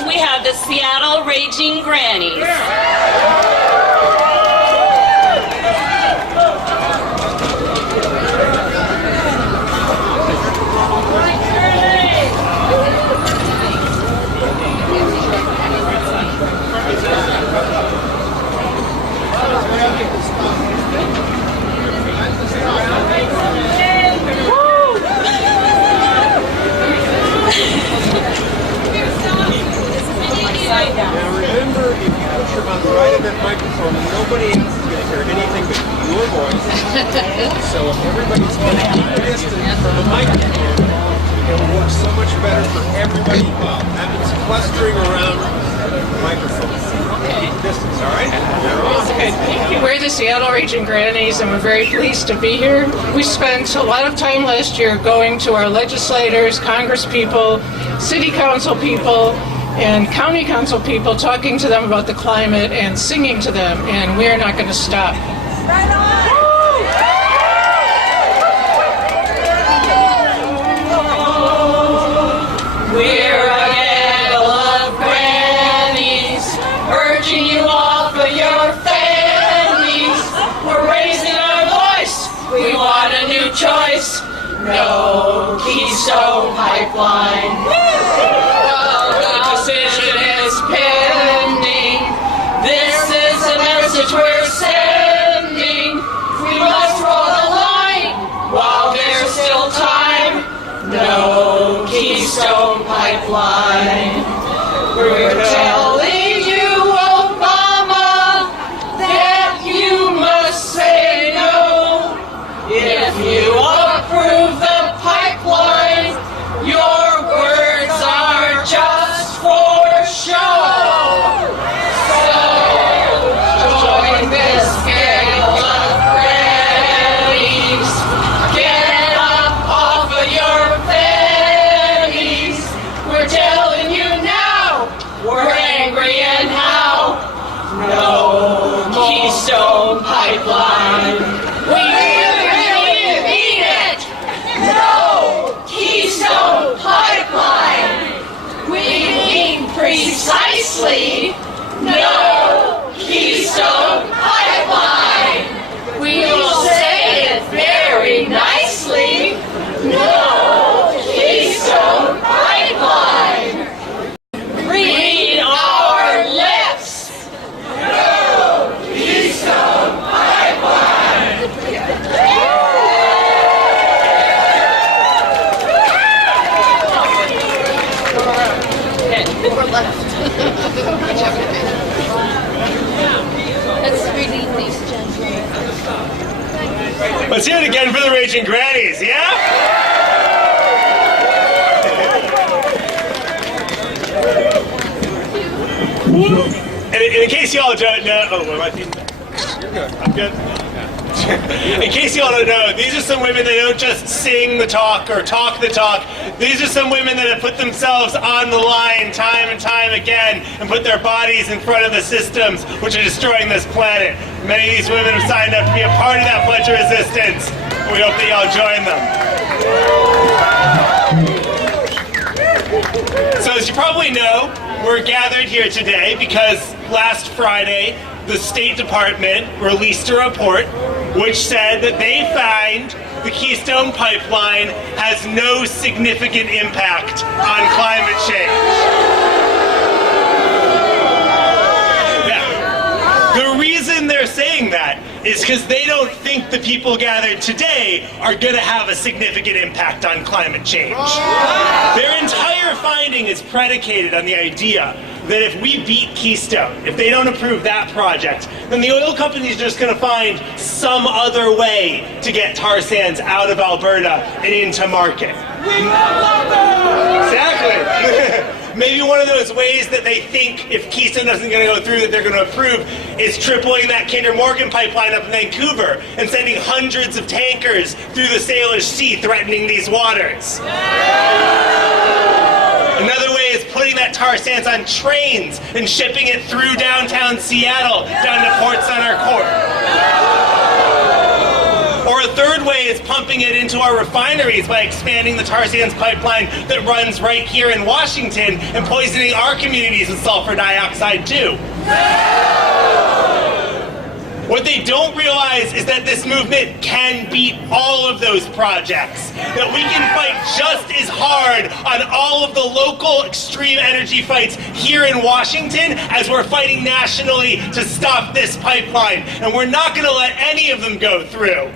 stage, we have the Seattle Raging Grannies. Now remember, if you put your mouth right in that microphone, nobody else is going to hear anything but your voice. So if everybody's going to keep a distance from the microphone, it'll work so much better for everybody involved. That means clustering around the microphone. Keep distance, all right? We're the Seattle Raging Grannies, and we're very pleased to be here. We spent a lot of time last year going to our legislators, Congress people, city council people, and county council people, talking to them about the climate and singing to them, and we're not going to stop. Right on! We're a gaggle of grannies, urging you all for your families. We're raising our voice, we want a new choice. No Keystone Pipeline. Well, the decision is pending. This is the message we're sending. We must roll the line while there's still time. No Keystone Pipeline. We're telling you, Obama, that you must say no. If you approve the pipeline, your words are just for show. So join this gaggle of grannies. Get up off of your fannies. We're telling you now, we're angry and how. No Keystone Pipeline. We really mean it. No Keystone Pipeline. We mean precisely no Keystone Pipeline. We will say it very nicely. No Keystone Pipeline. Read our lips. No Keystone Pipeline. Let's really these gentlemen. Let's hear it again for the Raging Grannies, yeah? And in case y'all don't know, am I feeling? You're good. I'm good. In case y'all don't know, these are some women that don't just sing the talk or talk the talk. These are some women that have put themselves on the line time and time again and put their bodies in front of the systems which are destroying this planet. Many of these women have signed up to be a part of that pledge of resistance. We hope that y'all join them. So as you probably know, we're gathered here today because last Friday, the State Department released a report which said that they find the Keystone Pipeline has no significant impact on climate change. Now, the reason they're saying that is because they don't think the people gathered today are going to have a significant impact on climate change. Their entire finding is predicated on the idea that if we beat Keystone, if they don't approve that project, then the oil company's just going to find some other way to get tar sands out of Alberta and into market. Exactly. Maybe one of those ways that they think if Keystone isn't going to go through that they're going to approve is tripling that Kinder Morgan pipeline up in Vancouver and sending hundreds of tankers through the Salish Sea threatening these waters. Another way is putting that tar sands on trains and shipping it through downtown Seattle down to Port Center Court. Or a third third way is pumping it into our refineries by expanding the tar sands pipeline that runs right here in Washington and poisoning our communities with sulfur dioxide too. What they don't realize is that this movement can beat all of those projects. That we can fight just as hard on all of the local extreme energy fights here in Washington as we're fighting nationally to stop this pipeline. And we're not going to let any of them go through.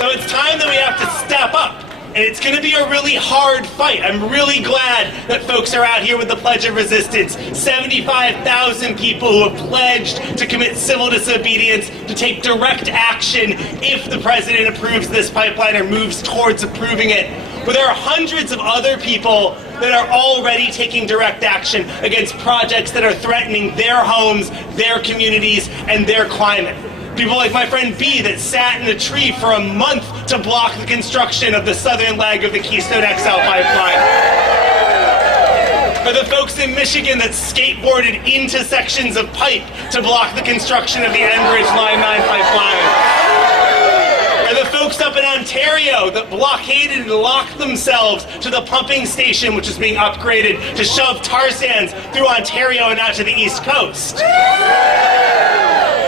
So it's time that we have to step up. And it's going to be a really hard fight. I'm really glad that folks are out here with the Pledge of Resistance. 75,000 people who have pledged to commit civil disobedience, to take direct action if the president approves this pipeline or moves towards approving it. But there are hundreds of other people that are already taking direct action against projects that are threatening their homes, their communities, and their climate. People like my friend B that sat in a tree for a month to block the construction of the southern leg of the Keystone XL pipeline. Or the folks in Michigan that skateboarded into sections of pipe to block the construction of the Enbridge Line 9 pipeline. Or the folks up in Ontario that blockaded and locked themselves to the pumping station which is being upgraded to shove tar sands through Ontario and out to the East Coast.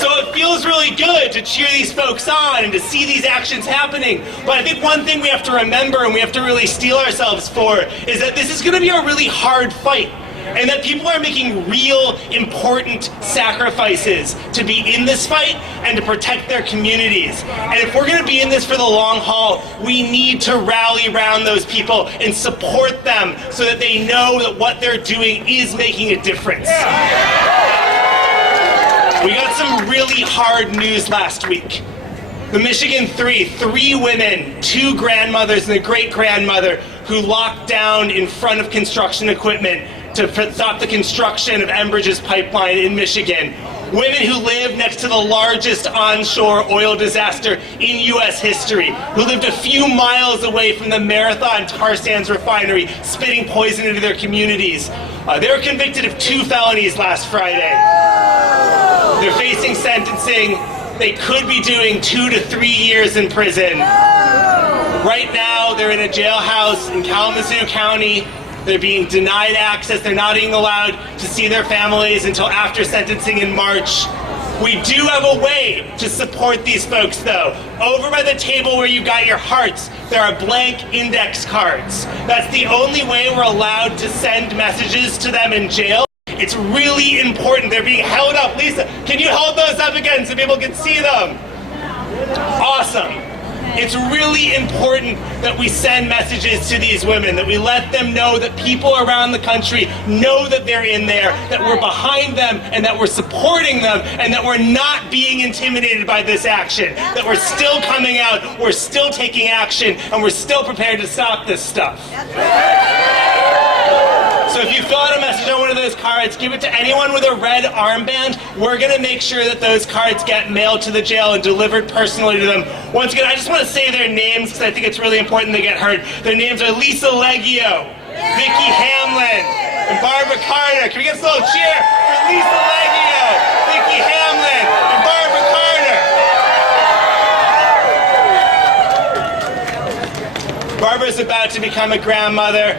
So it feels really good to cheer these folks on and to see these actions happening. But I think one thing we have to remember and we have to really steel ourselves for is that this is going to be a really hard fight. And that people are making real important sacrifices to be in this fight and to protect their communities. And if we're going to be in this for the long haul, we need to rally around those people and support them so that they know that what they're doing is making a difference. We got some really hard news last week. The Michigan three women, 2 grandmothers and a great-grandmother who locked down in front of construction equipment to stop the construction of Enbridge's pipeline in Michigan. Women who live next to the largest onshore oil disaster in U.S. history, who lived a few miles away from the Marathon tar sands refinery, spitting poison into their communities. They were convicted of 2 felonies last Friday. They're facing sentencing. They could be doing 2 to 3 years in prison. Right now, they're in a jailhouse in Kalamazoo County. They're being denied access. They're not being allowed to see their families until after sentencing in March. We do have a way to support these folks, though. Over by the table where you got your hearts, there are blank index cards. That's the only way we're allowed to send messages to them in jail. It's really important. They're being held up. Lisa, can you hold those up again so people can see them? Awesome. It's really important that we send messages to these women, that we let them know that people around the country know that they're in there, that we're behind them, and that we're supporting them, and that we're not being intimidated by this action, that we're still coming out, we're still taking action, and we're still prepared to stop this stuff. So if you fill out a message on one of those cards, give it to anyone with a red armband. We're going to make sure that those cards get mailed to the jail and delivered personally to them. Once again, I just want to say their names because I think it's really important they get heard. Their names are Lisa Leggio, Vicki Hamlin, and Barbara Carter. Can we get a little cheer for Lisa Leggio, Vicki Hamlin, and Barbara Carter? Barbara's about to become a grandmother.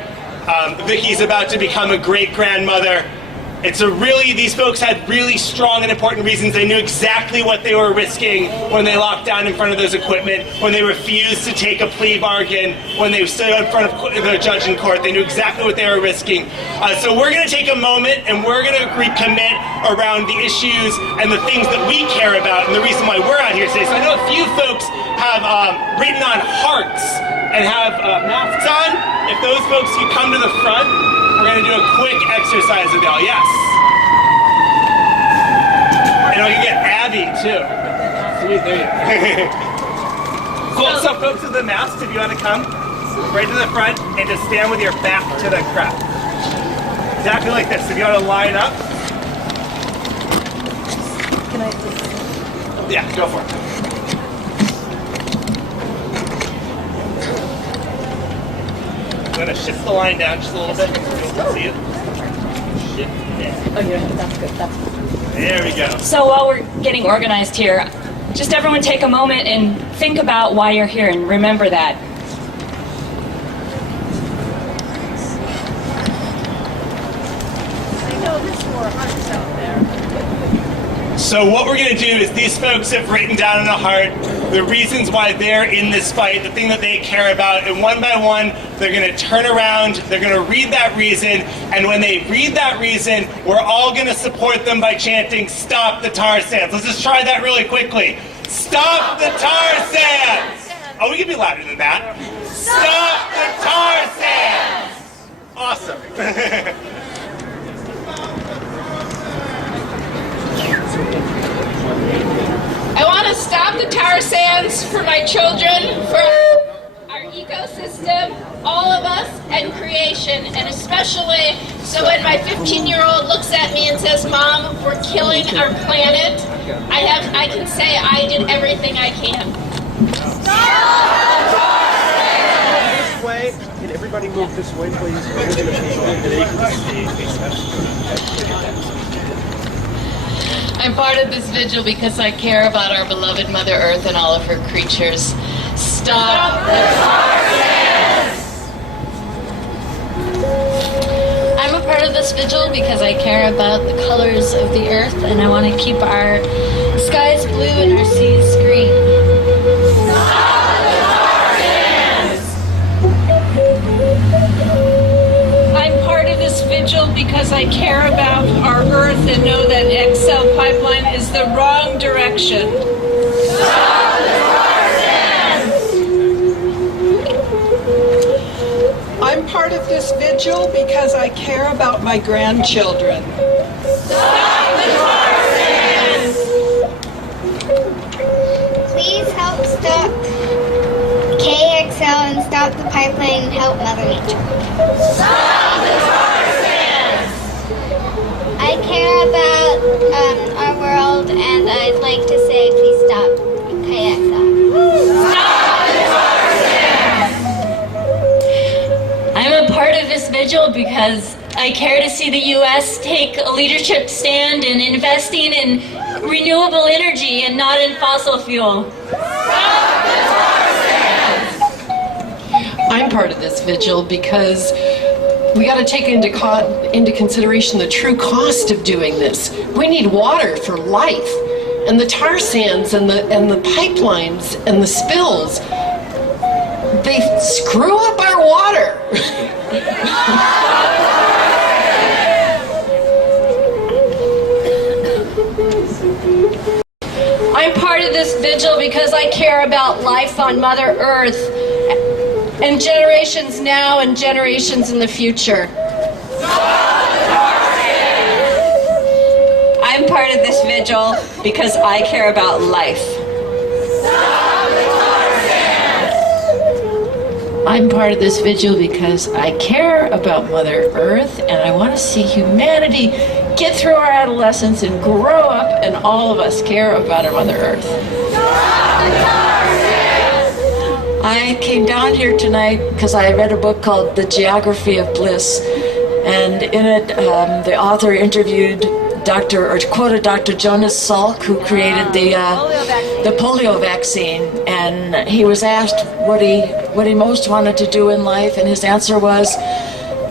Vicky's about to become a great-grandmother. These folks had really strong and important reasons. They knew exactly what they were risking when they locked down in front of those equipment, when they refused to take a plea bargain, when they stood in front of the judge in court. They knew exactly what they were risking. So we're going to take a moment and we're going to recommit around the issues and the things that we care about and the reason why we're out here today. So I know a few folks have written on hearts and have masks on. If those folks could come to the front, we're going to do a quick exercise with y'all. Yes. And we can get Abby, too. Sweet, there you go. Cool. So folks with the masks, if you want to come right to the front and just stand with your back to the crowd. Exactly like this. If you want to line up. Can I just... Yeah, go for it. I'm going to shift the line down just a little bit so people can see it. Shift it. Oh, yeah, that's good. That's good. There we go. So while we're getting organized here, just everyone take a moment and think about why you're here and remember that. So what we're going to do is these folks have written down in the heart the reasons why they're in this fight, the thing that they care about, and one by one, they're going to turn around, they're going to read that reason, and when they read that reason, we're all going to support them by chanting, "Stop the tar sands." Let's just try that really quickly. Stop the tar sands! Oh, we can be louder than that. Stop the tar sands! Awesome. I want to stop the tar sands for my children, for our ecosystem, all of us, and creation, and especially so when my 15-year-old looks at me and says, "Mom, we're killing our planet," I can say I did everything I can. This way. Can everybody move this way, please? We're going to I'm part of this vigil because I care about our beloved Mother Earth and all of her creatures. Stop the tar sands! I'm a part of this vigil because I care about the colors of the earth and I want to keep our skies blue and our seas green. Stop the tar sands! I'm part of this vigil because I care about our earth and know that XL pipeline is the wrong direction. Stop the tar sands! I'm part of this vigil because I care about my grandchildren. Stop the tar sands! Please help stop KXL and stop the pipeline and help Mother Nature. Stop the tar sands! I care about our world and I'd like to say please stop KXL. Stop the tar sands! I'm a part of this vigil because I care to see the U.S. take a leadership stand in investing in renewable energy and not in fossil fuel. Stop the tar sands! I'm part of this vigil because we got to take into consideration the true cost of doing this. We need water for life, and the tar sands and the pipelines and the spills, they screw up our water. I'm part of this vigil because I care about life on Mother Earth and generations now and generations in the future. I'm part of this vigil because I care about life. I'm part of this vigil because I care about Mother Earth and I want to see humanity get through our adolescence and grow up and all of us care about our Mother Earth. I came down here tonight because I read a book called The Geography of Bliss, and in it the author interviewed quoted Dr. Jonas Salk, who created the polio vaccine, and he was asked what he most wanted to do in life, and his answer was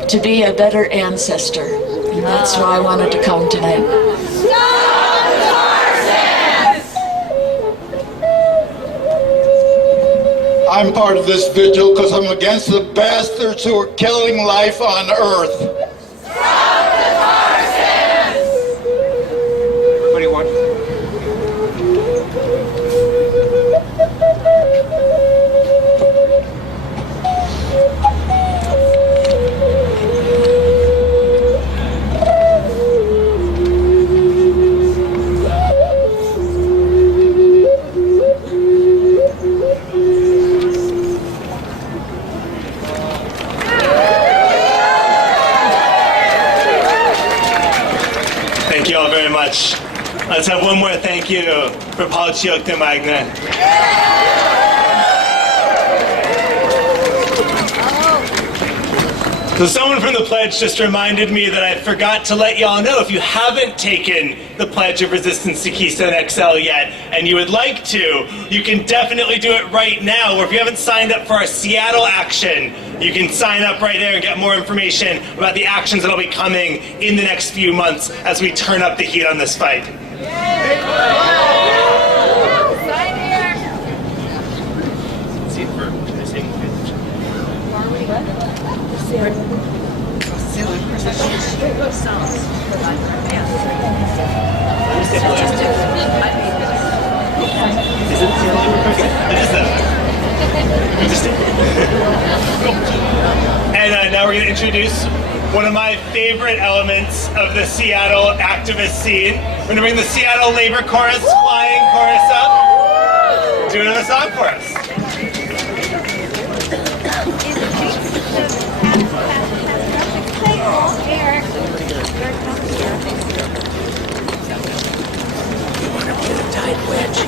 to be a better ancestor, and that's why I wanted to come tonight. I'm part of this vigil because I'm against the bastards who are killing life on Earth. Everybody watch. Thank you all very much. Let's have one more thank you for Paul Chiok de Magna. So someone from the pledge just reminded me that I forgot to let y'all know, if you haven't taken the Pledge of Resistance to Keystone XL yet, and you would like to, you can definitely do it right now. Or if you haven't signed up for our Seattle action, you can sign up right there and get more information about the actions that'll be coming in the next few months as we turn up the heat on this fight. And now we're going to introduce one of my favorite elements of the Seattle activist scene. We're going to bring the Seattle Labor Chorus, Flying Chorus up. Do another song for us.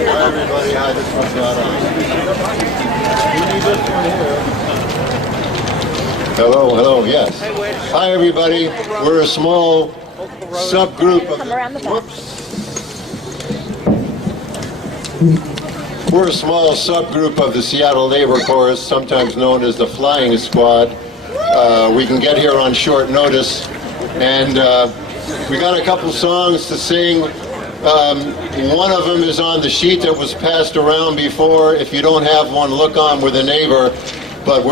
Hi everybody, hi, this one's not on. You need this one here. Hello, yes. Hi everybody, we're a small subgroup of We're a small subgroup of the Seattle Labor Chorus, sometimes known as the Flying Squad. We can get here on short notice, and we got a couple songs to sing. One of them is on the sheet that was passed around before. If you don't have one, look on with a neighbor. But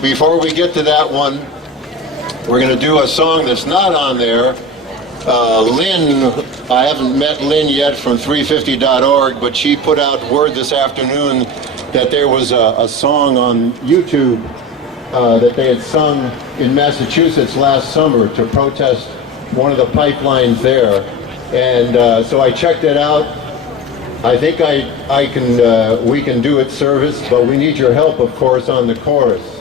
before we get to that one, we're going to do a song that's not on there. Lynn, I haven't met Lynn yet from 350.org, but she put out word this afternoon that there was a song on YouTube that they had sung in Massachusetts last summer to protest one of the pipelines there. And so I checked it out. I think we can do it service, but we need your help, of course, on the chorus.